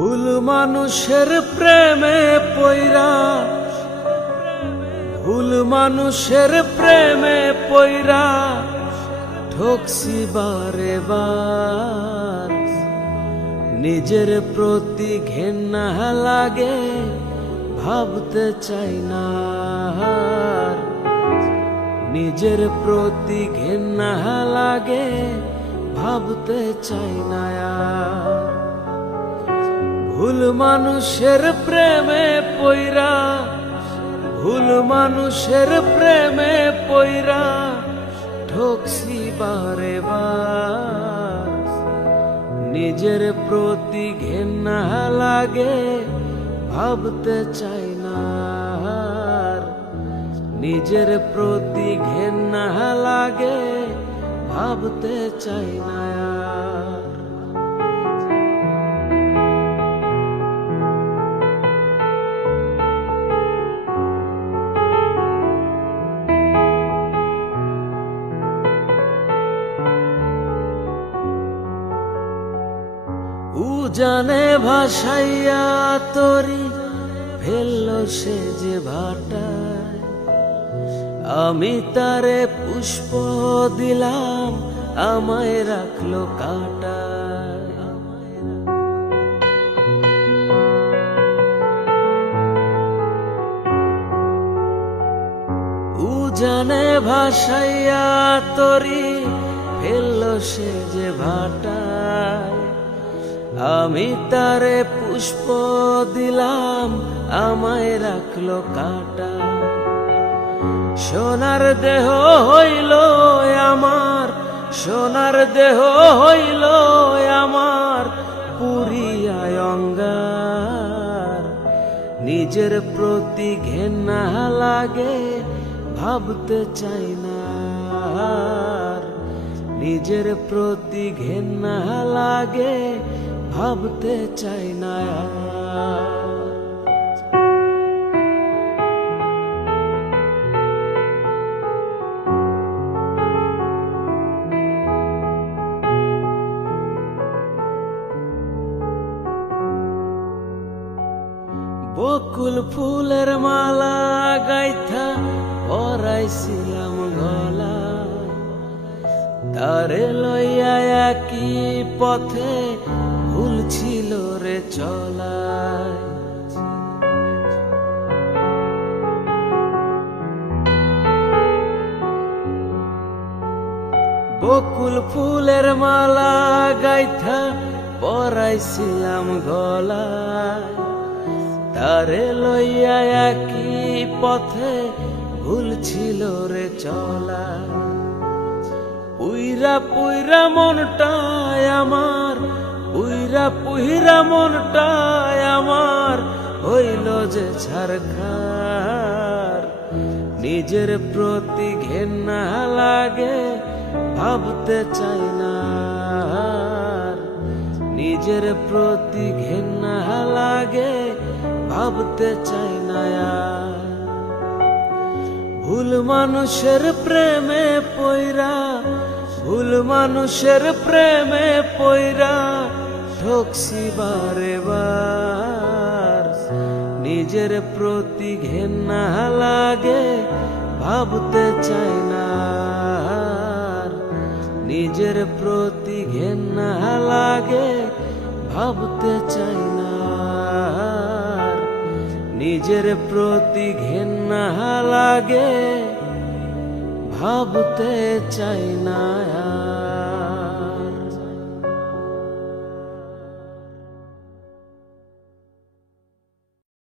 ভুল মানুষের প্রেমে পইরা, ভুল মানুষের প্রেমে পইরা ঠকসি বারে বার নিজের প্রতি ঘেন্না লাগে, ভাবতে চাই না নিজের প্রতি ঘেন্না লাগে, ভাবতে চাই না। ভুল মানুষের প্রেমে পইরা, ভুল মানুষের প্রেমে পইরা ঠকসি বারে বার নিজের প্রতি ঘেন্না লাগে, ভাবতে চাই না নিজের প্রতি ঘেন্না লাগে, ভাবতে চাই না উজানে ভাসাইয়া তরি ফেলল সে যে ভাটায় আমি তারে পুষ্প দিলাম, আমায় রাখল কাটায় উজানে ভাসাইয়া তরি ফেলল সে যে ভাটায় আমি তারে পুষ্প দিলাম, আমায় রাখল কাটা। সোনার দেহ হইল আমার, সোনার দেহ হইল আমার, পুরিয়ায় অঙ্গার। নিজের প্রতি ঘেন্না লাগে, ভাবতে চাই না নিজের প্রতি ঘেন্না লাগে ভাবতে চাই না। বকুল ফুলের মালা গাইথা পরাইছিলাম গলা তারে লইয়া একই পথে ভুল ছিল রে চলায়। বকুল ফুলের মালা গাইথা পরাইছিলাম গলায়। তারে লইয়া একই পথে ভুল ছিল রে চলা পুইরা পুইরা মনটায় আমার পুইরা পুইরা মনটায় আমার হইল যে ছারখার। নিজের প্রতি ঘেন্না লাগে, ভাবতে চাই না নিজের প্রতি ঘেন্না লাগে, ভাবতে চাই না ভুল মানুষের প্রেমে পইরা, ভুল মানুষের প্রেমে পইরা ঠকসি বারে বার। নিজের প্রতি ঘেন্না লাগে, ভাবতে চাই না নিজের প্রতি ঘেন্না লাগে, ভাবতে চাই না নিজের প্রতি ঘেন্না লাগে, ভাবতে চাই না।